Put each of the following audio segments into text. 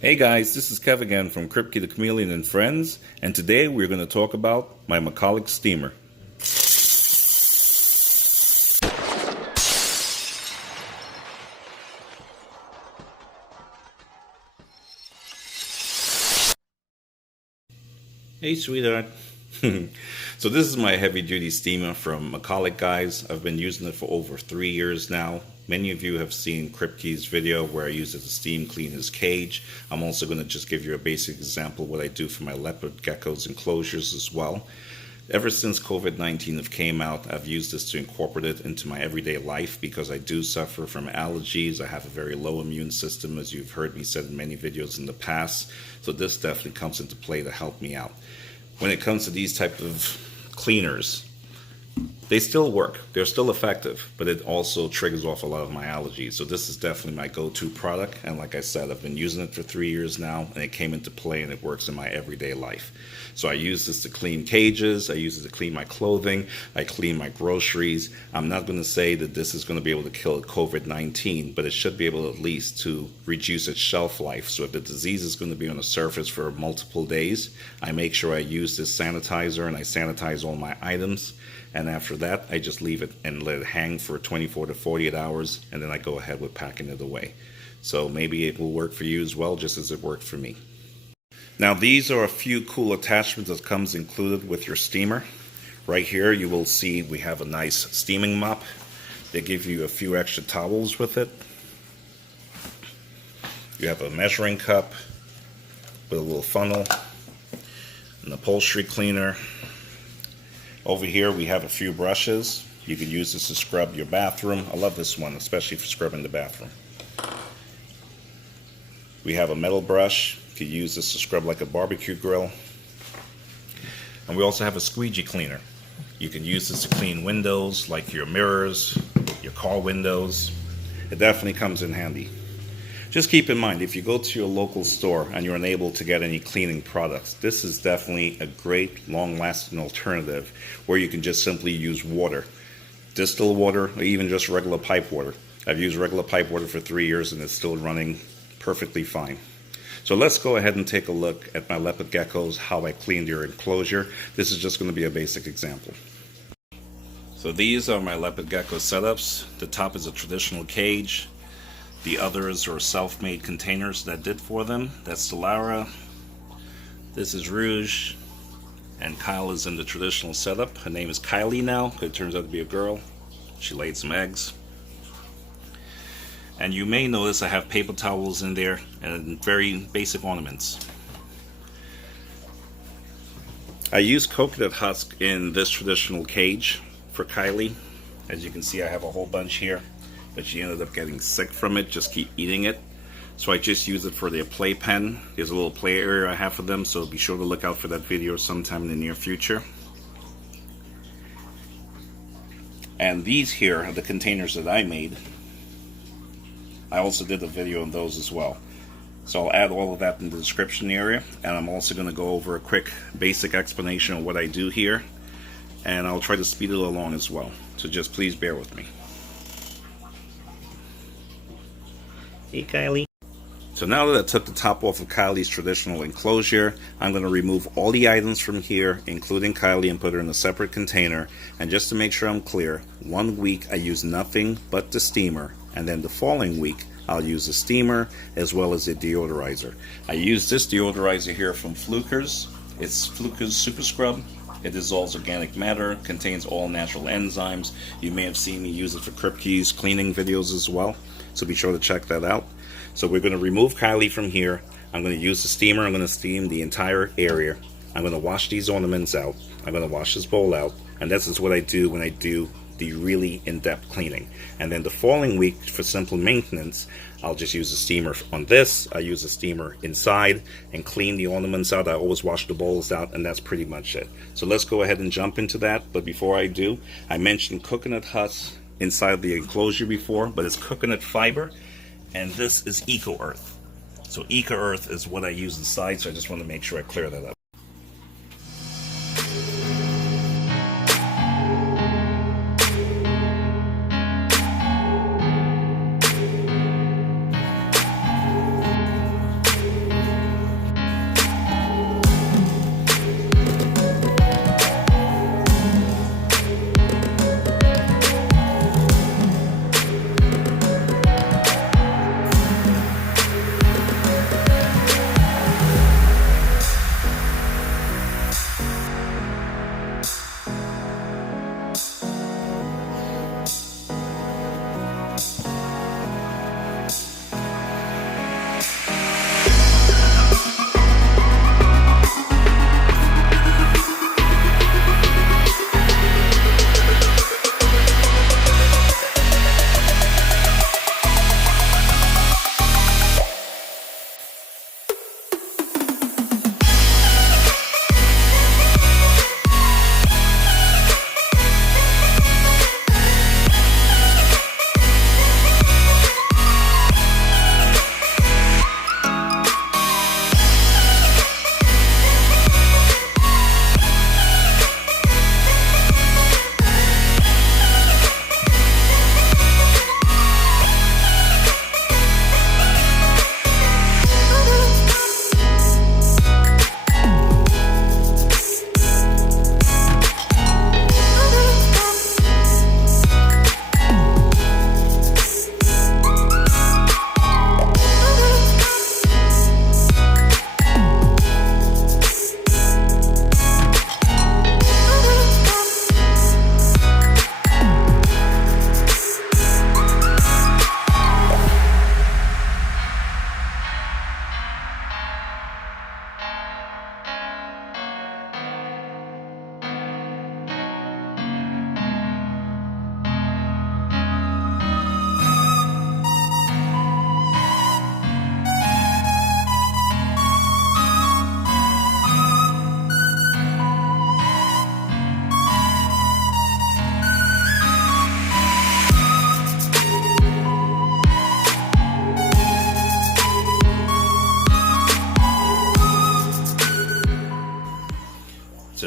Hey guys, this is Kev again from Kripke the Chameleon and Friends, and today we're going to talk about my Macaulay steamer. Hey sweetheart. So this is my heavy duty steamer from Macaulay guys. I've been using it for over 3 years now. Many of you have seen Kripke's video where I use it to steam clean his cage. I'm also going to just give you a basic example of what I do for my leopard geckos enclosures as well. Ever since COVID-19 have came out, I've used this to incorporate it into my everyday life because I do suffer from allergies. I have a very low immune system, as you've heard me said in many videos in the past. So this definitely comes into play to help me out. When it comes to these type of cleaners, they still work. They're still effective, but it also triggers off a lot of my allergies. So this is definitely my go-to product. And like I said, I've been using it for 3 years now, and it came into play and it works in my everyday life. So I use this to clean cages. I use it to clean my clothing. I clean my groceries. I'm not going to say that this is going to be able to kill COVID-19, but it should be able at least to reduce its shelf life. So if the disease is going to be on the surface for multiple days, I make sure I use this sanitizer and I sanitize all my items. And after that, I just leave it and let it hang for 24 to 48 hours, and then I go ahead with packing it away. So maybe it will work for you as well, just as it worked for me. Now these are a few cool attachments that comes included with your steamer. Right here you will see we have a nice steaming mop. They give you a few extra towels with it. You have a measuring cup with a little funnel, an upholstery cleaner. Over here we have a few brushes. You can use this to scrub your bathroom. I love this one, especially for scrubbing the bathroom. We have a metal brush. You can use this to scrub like a barbecue grill. And we also have a squeegee cleaner. You can use this to clean windows like your mirrors, your car windows. It definitely comes in handy. Just keep in mind, if you go to your local store and you're unable to get any cleaning products, this is definitely a great long-lasting alternative where you can just simply use water, distilled water, or even just regular pipe water. I've used regular pipe water for 3 years and it's still running perfectly fine. So let's go ahead and take a look at my leopard geckos, how I cleaned their enclosure. This is just going to be a basic example. So these are my leopard gecko setups. The top is a traditional cage. The others are self-made containers that I did for them. That's Lara. This is Rouge. And Kyle is in the traditional setup. Her name is Kylie now. It turns out to be a girl. She laid some eggs. And you may notice I have paper towels in there and very basic ornaments. I used coconut husk in this traditional cage for Kylie. As you can see, I have a whole bunch here. But she ended up getting sick from it, just keep eating it. So I just use it for their playpen. There's a little play area I have for them, so be sure to look out for that video sometime in the near future. And these here are the containers that I made. I also did a video on those as well. So I'll add all of that in the description area, and I'm also going to go over a quick basic explanation of what I do here, and I'll try to speed it along as well. So just please bear with me. Hey Kylie. So now that I took the top off of Kylie's traditional enclosure, I'm going to remove all the items from here, including Kylie, and put her in a separate container. And just to make sure I'm clear, 1 week I use nothing but the steamer, and then the following week I'll use the steamer as well as the deodorizer. I use this deodorizer here from Flukers. It's Flukers Super Scrub. It dissolves organic matter, contains all natural enzymes. You may have seen me use it for Kripke's cleaning videos as well, so be sure to check that out. So we're going to remove Kylie from here. I'm going to use the steamer. I'm going to steam the entire area. I'm going to wash these ornaments out. I'm going to wash this bowl out. And this is what I do when I do the really in-depth cleaning. And then the following week, for simple maintenance, I'll just use a steamer on this. I use a steamer inside and clean the ornaments out. I always wash the bowls out, and that's pretty much it. So let's go ahead and jump into that. But before I do, I mentioned coconut husk inside the enclosure before, but it's coconut fiber, and this is Eco Earth. So Eco Earth is what I use inside, so I just want to make sure I clear that up.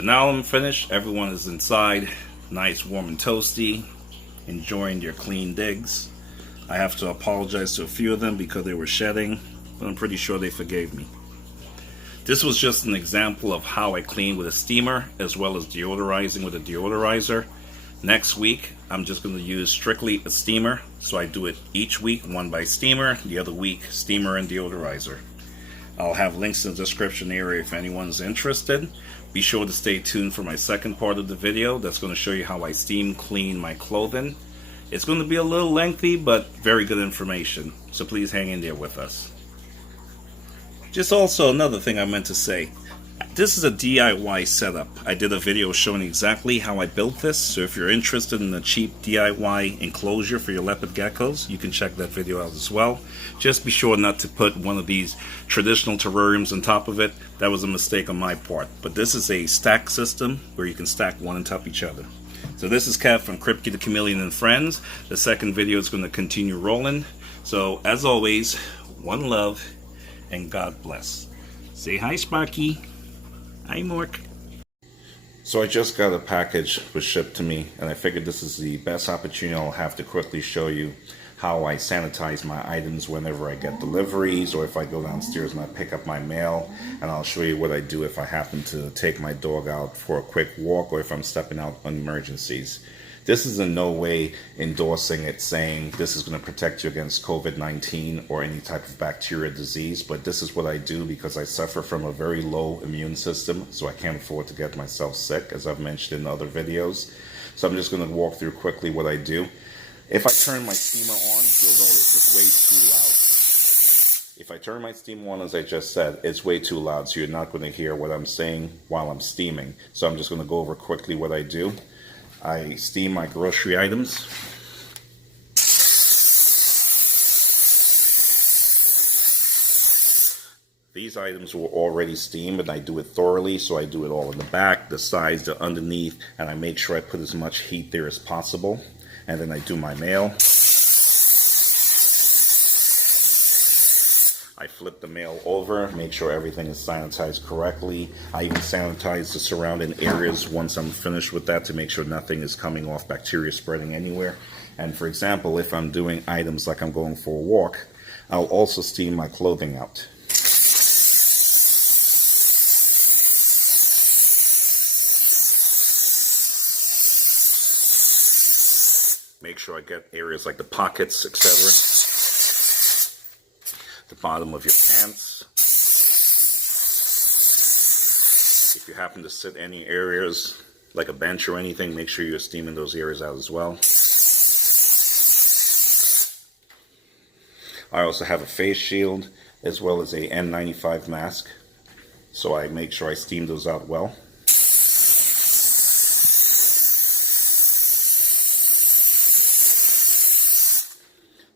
now I'm finished. Everyone is inside, nice, warm, and toasty, enjoying their clean digs. I have to apologize to a few of them because they were shedding, but I'm pretty sure they forgave me. This was just an example of how I clean with a steamer as well as deodorizing with a deodorizer. Next week, I'm just going to use strictly a steamer. So I do it each week, one by steamer, the other week steamer and deodorizer. I'll have links in the description area if anyone's interested. Be sure to stay tuned for my second part of the video that's going to show you how I steam clean my clothing. It's going to be a little lengthy, but very good information. So please hang in there with us. Just also another thing I meant to say. This is a DIY setup. I did a video showing exactly how I built this, so if you're interested in a cheap DIY enclosure for your leopard geckos, you can check that video out as well. Just be sure not to put one of these traditional terrariums on top of it. That was a mistake on my part. But this is a stack system where you can stack one on top of each other. So this is Kev from Kripke the Chameleon and Friends. The second video is going to continue rolling. So as always, one love and God bless. Say hi, Sparky. Hi, Mork. So I just got a package was shipped to me, and I figured this is the best opportunity I'll have to quickly show you how I sanitize my items whenever I get deliveries, or if I go downstairs and I pick up my mail, and I'll show you what I do if I happen to take my dog out for a quick walk, or if I'm stepping out on emergencies. This is in no way endorsing it, saying this is going to protect you against COVID-19 or any type of bacteria disease, but this is what I do because I suffer from a very low immune system, so I can't afford to get myself sick, as I've mentioned in other videos. So I'm just going to walk through quickly what I do. If I turn my steamer on, you'll notice it's way too loud. If I turn my steamer on, as I just said, it's way too loud, so you're not going to hear what I'm saying while I'm steaming. So I'm just going to go over quickly what I do. I steam my grocery items. These items were already steamed, and I do it thoroughly, so I do it all in the back, the sides, the underneath, and I make sure I put as much heat there as possible. And then I do my mail. I flip the mail over, make sure everything is sanitized correctly. I even sanitize the surrounding areas once I'm finished with that to make sure nothing is coming off, bacteria spreading anywhere. And for example, if I'm doing items like I'm going for a walk, I'll also steam my clothing out. Make sure I get areas like the pockets, etc. The bottom of your pants. If you happen to sit any areas like a bench or anything, make sure you're steaming those areas out as well. I also have a face shield as well as a N95 mask, so I make sure I steam those out well.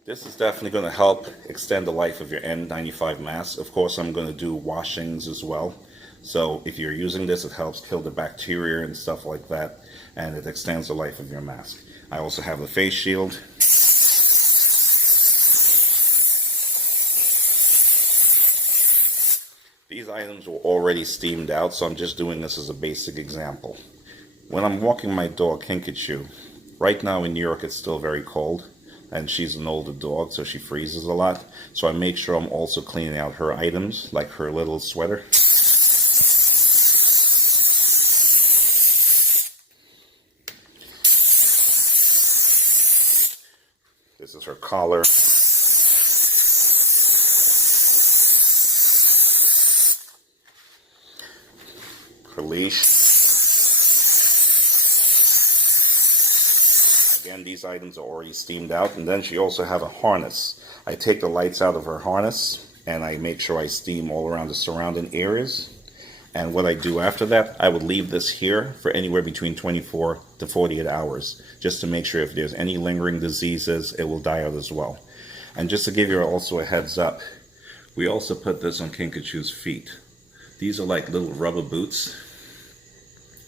This is definitely going to help extend the life of your N95 mask. Of course, I'm going to do washings as well. So if you're using this, it helps kill the bacteria and stuff like that, and it extends the life of your mask. I also have the face shield. These items were already steamed out, so I'm just doing this as a basic example. When I'm walking my dog, Kinkajou, right now in New York it's still very cold. And she's an older dog, so she freezes a lot. So I make sure I'm also cleaning out her items, like her little sweater. This is her collar. Her leash. Again, these items are already steamed out, and then she also have a harness. I take the lights out of her harness, and I make sure I steam all around the surrounding areas. And what I do after that, I would leave this here for anywhere between 24 to 48 hours, just to make sure if there's any lingering diseases, it will die out as well. And just to give you also a heads up, we also put this on Kinkajou's feet. These are like little rubber boots.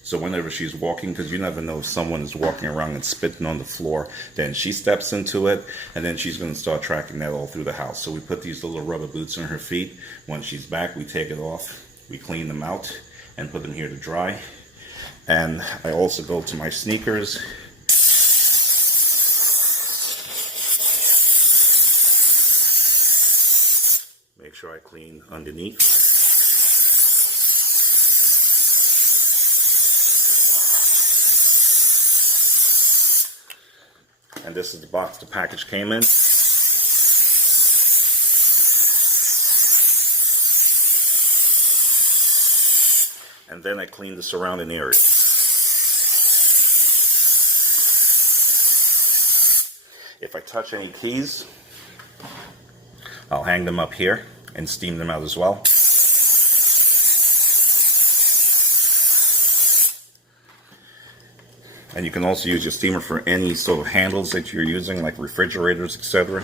So whenever she's walking, because you never know if someone is walking around and spitting on the floor, then she steps into it, and then she's going to start tracking that all through the house. So we put these little rubber boots on her feet. When she's back, we take it off, we clean them out, and put them here to dry. And I also go to my sneakers. Make sure I clean underneath. And this is the box the package came in. And then I clean the surrounding area. If I touch any keys, I'll hang them up here and steam them out as well. And you can also use your steamer for any sort of handles that you're using, like refrigerators, etc.